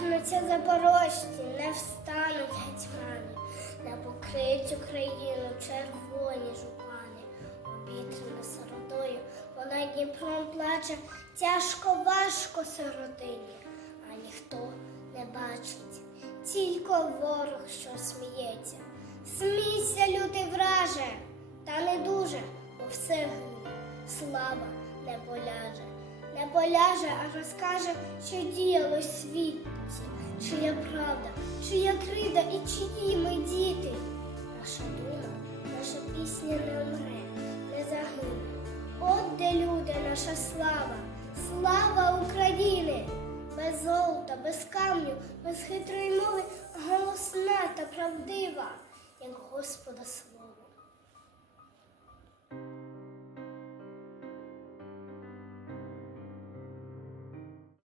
Повернуться запорожці, не встануть гетьмани, не покриють Україну червоні жупани. Обітрене сиротою, вона Дніпром плаче, тяжко важко сиротині, а ніхто не бачить, тільки ворог, що сміється. Смійся, лютий враже, та не дуже, бо все гине. Слава не поляже, поляже, а розкаже, що діялось в світі, чия правда, чия крида і чиї ми діти. Наша дума, наша пісня не умре, не загине. От де люди, наша слава, слава України! Без золота, без камню, без хитрої мови, голосна та правдива, як Господа слава.